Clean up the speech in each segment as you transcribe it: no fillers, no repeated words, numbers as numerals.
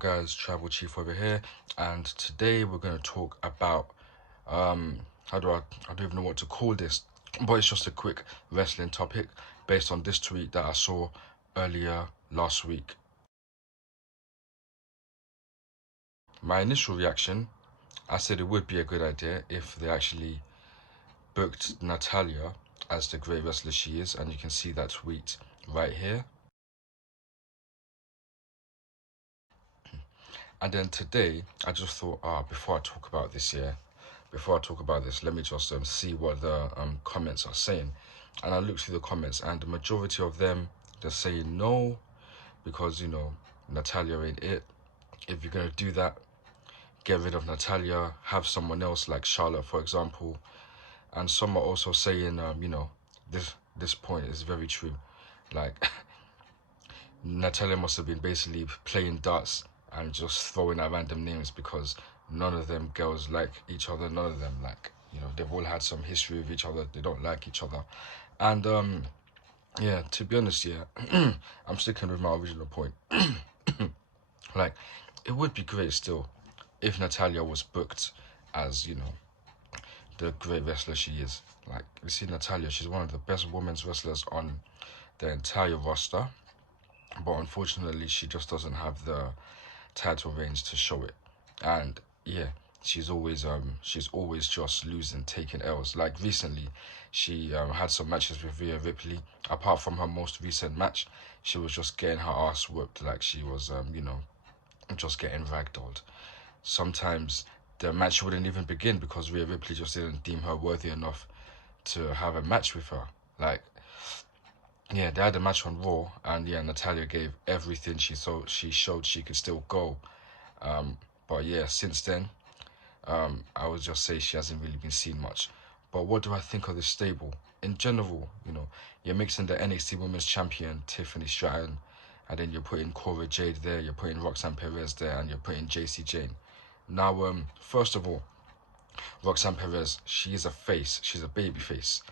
guys, Travel Chief over here, and today we're going to talk about I don't even know what to call this, but it's just a quick wrestling topic based on this tweet that I saw earlier last week. My initial reaction, I said it would be a good idea if they actually booked Natalya as the great wrestler she is, and you can see that tweet right here. And then today, I just thought, before I talk about this, let me just see what the comments are saying. And I looked through the comments, and the majority of them, they're saying no, because, Natalya ain't it. If you're going to do that, get rid of Natalya, have someone else like Charlotte, for example. And some are also saying, this point is very true. Like, Natalya must have been basically playing darts and just throwing out random names because none of them girls like each other. None of them they've all had some history with each other. They don't like each other. And yeah, to be honest, I'm sticking with my original point. Like, it would be great still if Natalya was booked as, the great wrestler she is. Like, you see Natalya, she's one of the best women's wrestlers on the entire roster. But unfortunately, she just doesn't have the title range to show it. And yeah, she's always just losing, taking L's. Like recently, she had some matches with Rhea Ripley. Apart from her most recent match, she was just getting her ass whooped. Like she was just getting ragdolled. Sometimes the match wouldn't even begin because Rhea Ripley just didn't deem her worthy enough to have a match with her. Like, yeah, they had a match on Raw, and yeah, Natalya gave everything she showed she could still go. But yeah, since then, I would just say she hasn't really been seen much. But what do I think of this stable? In general, you're mixing the NXT Women's Champion, Tiffany Stratton, and then you're putting Cora Jade there, you're putting Roxanne Perez there, and you're putting JC Jane. Now, first of all, Roxanne Perez, she is a face, she's a baby face.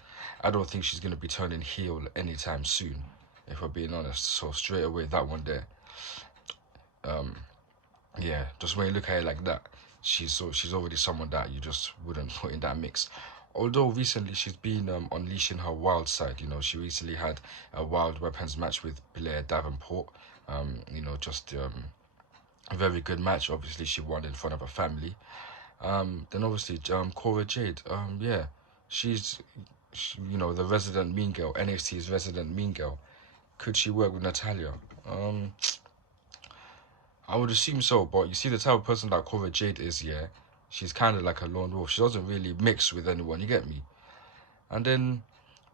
I don't think she's going to be turning heel anytime soon, if we're being honest. So straight away, that one there. Yeah, just when you look at it like that, she's already someone that you just wouldn't put in that mix. Although recently she's been unleashing her wild side. She recently had a wild weapons match with Blair Davenport. Just a very good match. Obviously, she won in front of her family. Then obviously Cora Jade. Yeah, she's the resident mean girl, NXT's resident mean girl. Could she work with Natalya? I would assume so, but you see the type of person that Cora Jade is, yeah, she's kind of like a lone wolf. She doesn't really mix with anyone, you get me? And then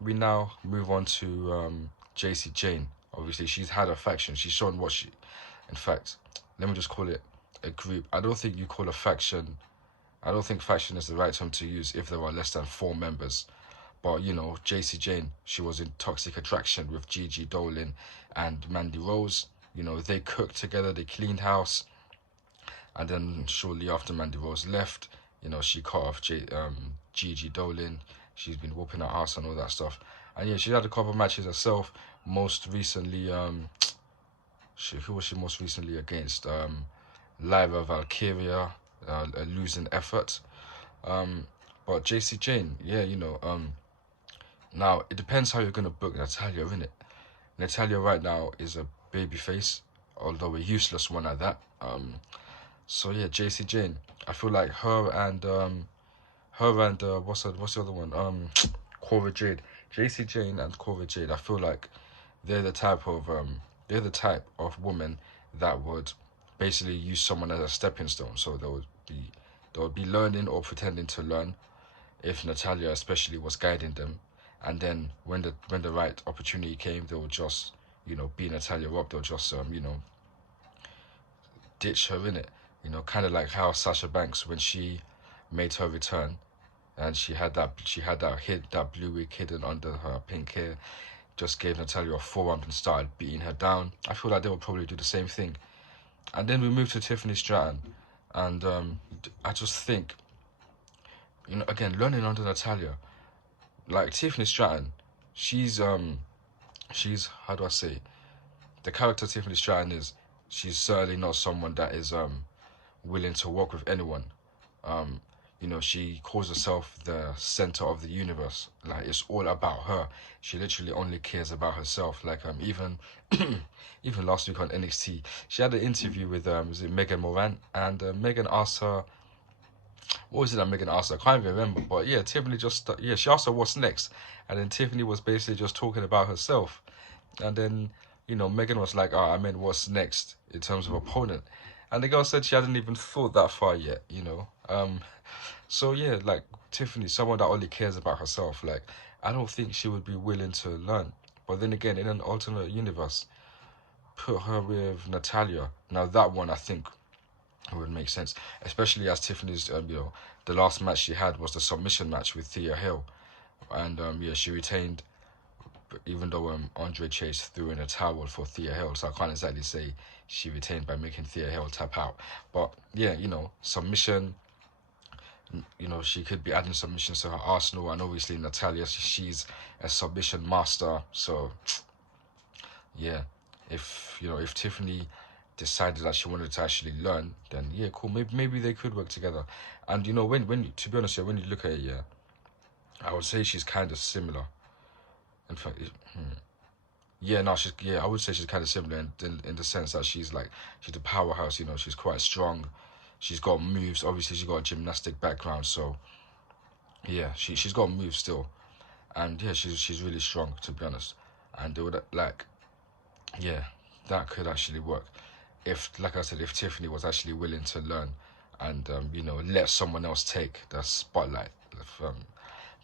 we now move on to JC Jane. Obviously, she's had a faction. She's shown what she... In fact, let me just call it a group. I don't think you call a faction... I don't think faction is the right term to use if there are less than 4 members. But, JC Jane, she was in Toxic Attraction with Gigi Dolan and Mandy Rose. They cooked together, they cleaned house. And then shortly after Mandy Rose left, she cut off Gigi Dolan. She's been whooping her ass and all that stuff. And yeah, she had a couple of matches herself. Most recently, who was she most recently against? Lyra Valkyria, a losing effort. But JC Jane, yeah, now it depends how you're gonna book Natalya, innit? Natalya right now is a babyface, although a useless one at that. So yeah, JC Jane. I feel like her and what's the other one? Cora Jade. JC Jane and Cora Jade. I feel like they're the type of woman that would basically use someone as a stepping stone. So they would be learning or pretending to learn if Natalya especially was guiding them. And then when the right opportunity came, they would just, beat Natalya up. They'll just ditch her in it. Kind of like how Sasha Banks, when she made her return, and she had that blue wig hidden under her pink hair, just gave Natalya a forearm and started beating her down. I feel like they will probably do the same thing. And then we moved to Tiffany Stratton, and I just think, again, learning under Natalya, like Tiffany Stratton, she's how do I say, the character Tiffany Stratton is, she's certainly not someone that is willing to work with anyone. Um, she calls herself the center of the universe. Like it's all about her. She literally only cares about herself. Like even even last week on NXT, she had an interview with was it Megan Moran, and Megan asked her, what was it that Megan asked her? I can't even remember. But yeah, Tiffany just she asked her what's next, and then Tiffany was basically just talking about herself, and then Megan was like, "Oh, I mean, what's next in terms of opponent?" And the girl said she hadn't even thought that far yet. So yeah, like Tiffany, someone that only cares about herself. Like I don't think she would be willing to learn. But then again, in an alternate universe, put her with Natalya. Now that one, I think it would make sense, especially as Tiffany's, the last match she had was the submission match with Thea Hill, and yeah, she retained, even though Andre Chase threw in a towel for Thea Hill, so I can't exactly say she retained by making Thea Hill tap out. But yeah, submission. She could be adding submissions to her arsenal, and obviously Natalya, she's a submission master. So yeah, if Tiffany decided that she wanted to actually learn, then yeah, cool. Maybe they could work together. And when to be honest, yeah, when you look at it, yeah, I would say she's kind of similar. In fact, yeah, no, I would say she's kind of similar in the sense that she's a powerhouse. She's quite strong. She's got moves. Obviously, she's got a gymnastic background, so yeah, she's got moves still, and yeah, she's really strong to be honest. And it would yeah, that could actually work if, like I said, if Tiffany was actually willing to learn and let someone else take the spotlight.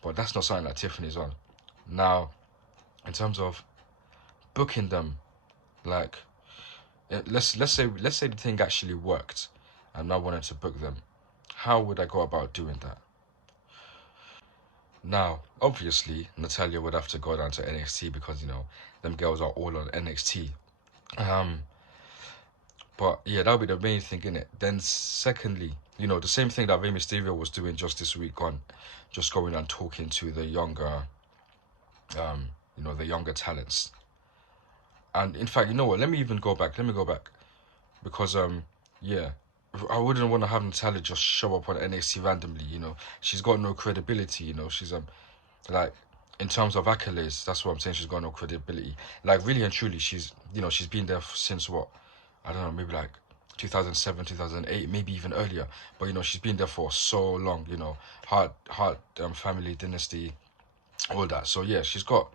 But that's not something that Tiffany's on. Now, in terms of booking them, like let's say the thing actually worked, and I wanted to book them. How would I go about doing that? Now, obviously, Natalya would have to go down to NXT because them girls are all on NXT. Um, but yeah, that would be the main thing in it. Then secondly, the same thing that Rey Mysterio was doing just this week on, just going and talking to the younger, the younger talents. And in fact, you know what? Let me even go back. Let me go back because yeah, I wouldn't want to have Natalya just show up on NXT randomly. She's got no credibility. She's like in terms of accolades, that's what I'm saying. She's got no credibility. Like really and truly, she's been there since what, I don't know, maybe like 2007, 2008, maybe even earlier. But she's been there for so long. Hart family dynasty, all that. So yeah, she's got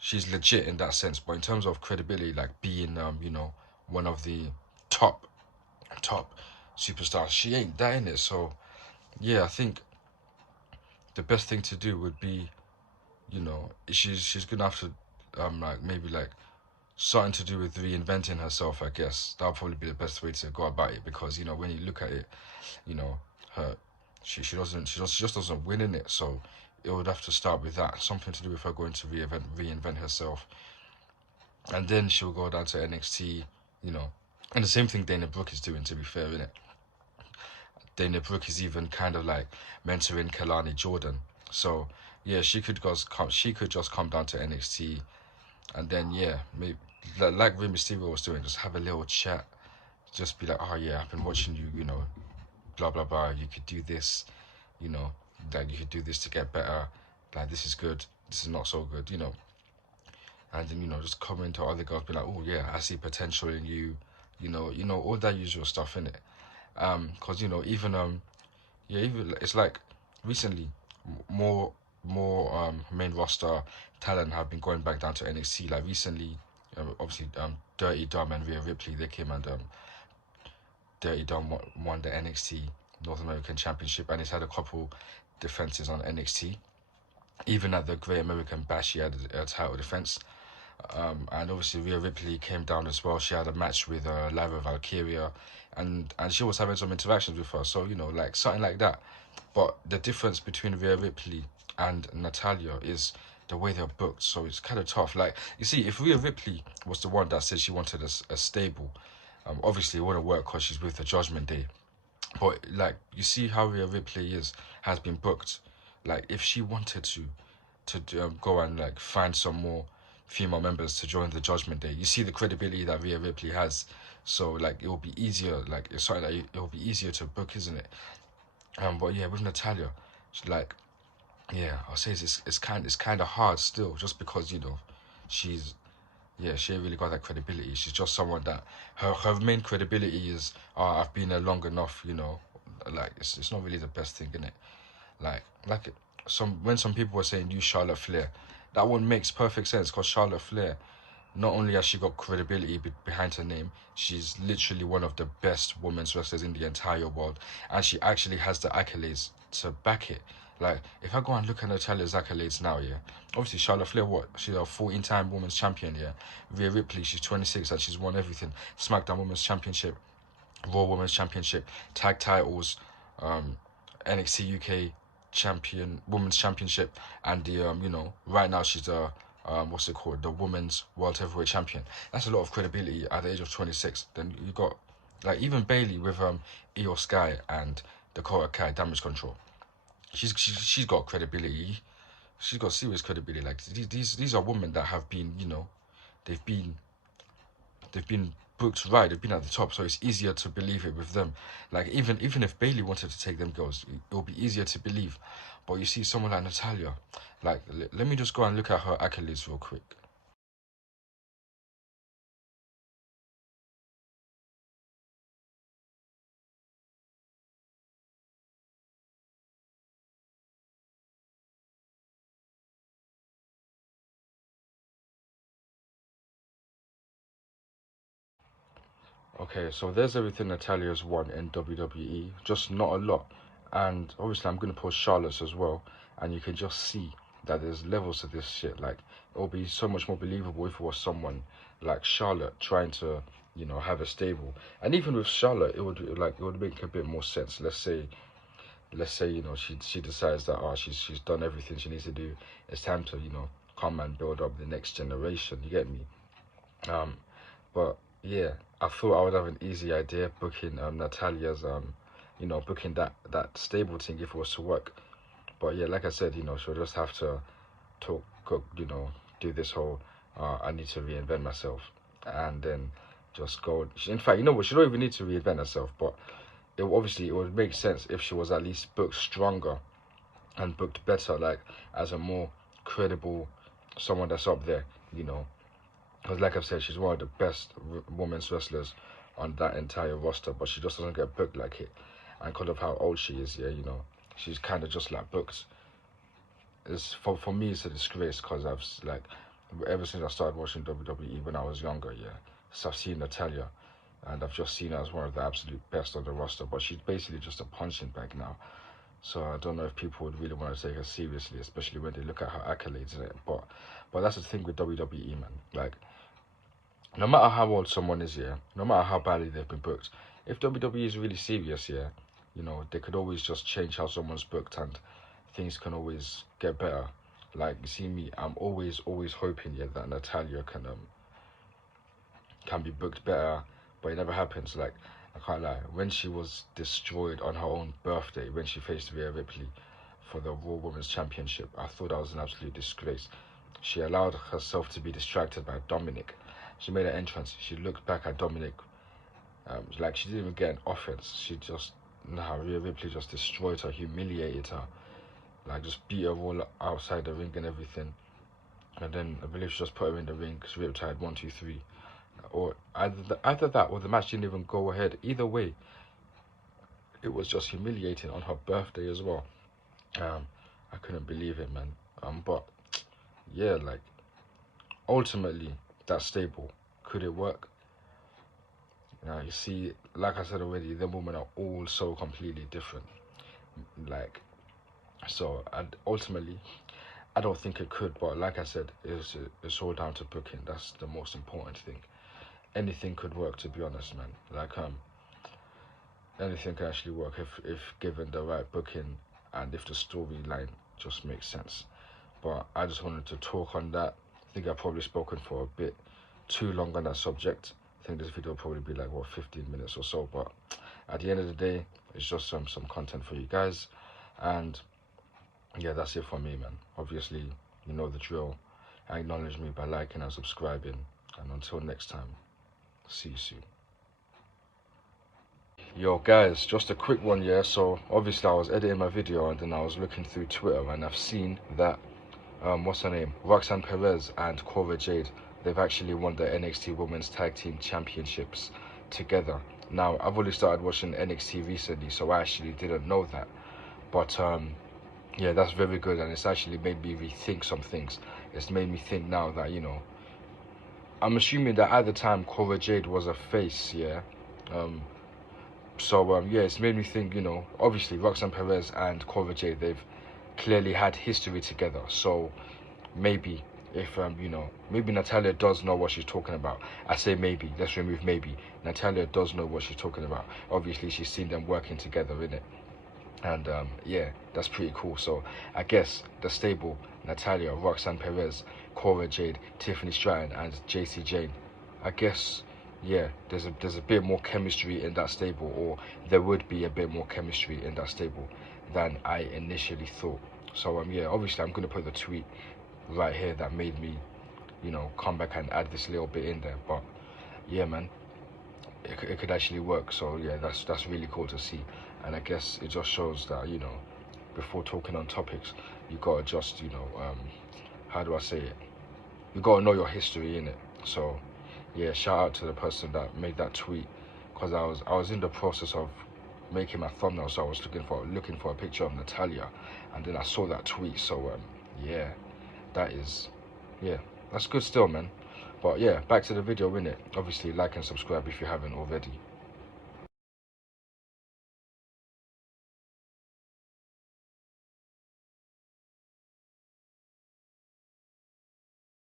she's legit in that sense. But in terms of credibility, like being one of the top top superstars, she ain't that in it. So yeah, I think the best thing to do would be, she's gonna have to like maybe like something to do with reinventing herself. I guess that'll probably be the best way to go about it because when you look at it, her she just doesn't win in it. So it would have to start with that, something to do with her going to reinvent herself, and then she'll go down to NXT. You know, and the same thing Dana Brooke is doing. To be fair, innit? Dana Brooke is even kind of like mentoring Kalani Jordan. So yeah, she could just come down to NXT, and then yeah, maybe like Rey Mysterio was doing, just have a little chat, just be like, oh yeah, I've been watching you, blah blah blah. You could do this, you know, like you could do this to get better. Like this is good, this is not so good, and then just comment to other girls, be like, oh yeah, I see potential in you, all that usual stuff in it. Cause even yeah, even it's like recently more main roster talent have been going back down to NXT. Like recently, obviously Dirty Dom and Rhea Ripley, they came and Dirty Dom won the NXT North American Championship, and he's had a couple defenses on NXT. Even at the Great American Bash, he had a title defense. And obviously Rhea Ripley came down as well. She had a match with Lyra Valkyria, and she was having some interactions with her. So like something like that. But the difference between Rhea Ripley and Natalya is the way they're booked. So it's kind of tough. Like you see, if Rhea Ripley was the one that said she wanted a stable, obviously it wouldn't work because she's with the Judgment Day. But like you see how Rhea Ripley has been booked. Like if she wanted to go and like find some more, female members to join the Judgment Day. You see the credibility that Rhea Ripley has, so like it will be easier. Like it's something that it will be easier to book, isn't it? But yeah, with Natalya, like yeah, I'll say it's kind of hard still, just because she's she ain't really got that credibility. She's just someone that her main credibility is, I've been there long enough, like it's not really the best thing, innit? Like some people were saying use Charlotte Flair, that one makes perfect sense because Charlotte Flair, not only has she got credibility behind her name, she's literally one of the best women's wrestlers in the entire world, and she actually has the accolades to back it. Like, if I go and look at Natalya's accolades now, yeah, obviously Charlotte Flair, what? She's a 14-time women's champion, yeah. Rhea Ripley, she's 26 and she's won everything. SmackDown Women's Championship, Raw Women's Championship, tag titles, um, NXT UK Women's Championship, and the right now she's the what's it called, the Women's World Heavyweight Champion. That's a lot of credibility at the age of 26. Then you got like even Bailey with Io Sky and Dakota Kai, Damage Control. She's got credibility. She's got serious credibility. Like these are women that have been they've been they've been booked right. They've been at the top, so it's easier to believe it with them. Like even if Bailey wanted to take them girls, it will be easier to believe. But you see someone like Natalya, like let me just go and look at her accolades real quick. Okay, so there's everything Natalya's won in WWE, just not a lot. And obviously, I'm gonna post Charlotte's as well, and you can just see that there's levels to this shit. Like, it'll be so much more believable if it was someone like Charlotte trying to, have a stable. And even with Charlotte, it would make a bit more sense. Let's say, she decides that she's done everything she needs to do. It's time to come and build up the next generation. You get me? Um, but yeah, I thought I would have an easy idea booking Natalya's booking that stable thing if it was to work. But yeah, like I said, she'll just have to talk, do this whole I need to reinvent myself, and then just go. In fact, you know what? She don't even need to reinvent herself, but it would make sense if she was at least booked stronger and booked better, like as a more credible someone that's up there, you know. Because, like I've said, she's one of the best women's wrestlers on that entire roster, but she just doesn't get booked like it. And because of how old she is, yeah, she's kind of just like booked. For me, it's a disgrace because like ever since I started watching WWE when I was younger, yeah, so I've seen Natalya, and I've just seen her as one of the absolute best on the roster. But she's basically just a punching bag now. So I don't know if people would really want to take her seriously, especially when they look at her accolades in it. But that's the thing with WWE, man. Like, no matter how old someone is, yeah, no matter how badly they've been booked, if WWE is really serious, yeah, they could always just change how someone's booked and things can always get better. Like, you see me, I'm always hoping, yeah, that Natalya can be booked better, but it never happens. Like, I can't lie, when she was destroyed on her own birthday, when she faced Rhea Ripley for the Raw Women's Championship, I thought that was an absolute disgrace. She allowed herself to be distracted by Dominic. She made an entrance. She looked back at Dominic, like she didn't even get an offense. She just, nah, Rhea Ripley just destroyed her, humiliated her, like just beat her all outside the ring and everything. And then I believe she just put her in the ring because Riptide 1, 2, 3, or either that or the match didn't even go ahead. Either way, it was just humiliating on her birthday as well. Um, I couldn't believe it, man. But yeah, like ultimately, that stable, could it work? You see, like I said already, the women are all so completely different. Like, so and ultimately, I don't think it could. But like I said, it's all down to booking. That's the most important thing. Anything could work, to be honest, man. Like anything can actually work if given the right booking and if the storyline just makes sense. But I just wanted to talk on that. I think I've probably spoken for a bit too long on that subject. I think this video will probably be like 15 minutes or so. But at the end of the day, it's just some content for you guys. And yeah, that's it for me, man. Obviously, you know the drill. acknowledge me by liking and subscribing. And until next time, see you soon. Yo guys, just a quick one, yeah. So obviously I was editing my video and then I was looking through Twitter and I've seen that what's her name, Roxanne Perez and Cora Jade, they've actually won the NXT Women's Tag Team Championships together. Now I've only started watching NXT recently, so I actually didn't know that. But yeah, that's very good, and it's actually made me rethink some things. It's made me think now that, you know, I'm assuming that at the time Cora Jade was a face, yeah. So yeah, it's made me think, you know, obviously Roxanne Perez and Cora Jade, they've clearly had history together. So maybe if you know, maybe Natalya does know what she's talking about. I say maybe, let's remove maybe. Natalya does know what she's talking about. Obviously she's seen them working together, innit? And yeah, that's pretty cool. So I guess the stable, Natalya, Roxanne Perez, Cora Jade, Tiffany Stratton, and JC Jane, I guess, yeah, there's a bit more chemistry in that stable, or there would be a bit more chemistry in that stable than I initially thought. So yeah, obviously I'm gonna put the tweet right here that made me, you know, come back and add this little bit in there. But yeah, man, it could actually work. So yeah, that's really cool to see. And I guess it just shows that, you know, before talking on topics, you gotta just, you know, how do I say it? You gotta know your history in it. So yeah, shout out to the person that made that tweet, because I was in the process of making my thumbnail, so I was looking for a picture of Natalya, and then I saw that tweet. So yeah, that is, yeah, that's good still, man. But yeah, back to the video, innit? Obviously, like and subscribe if you haven't already.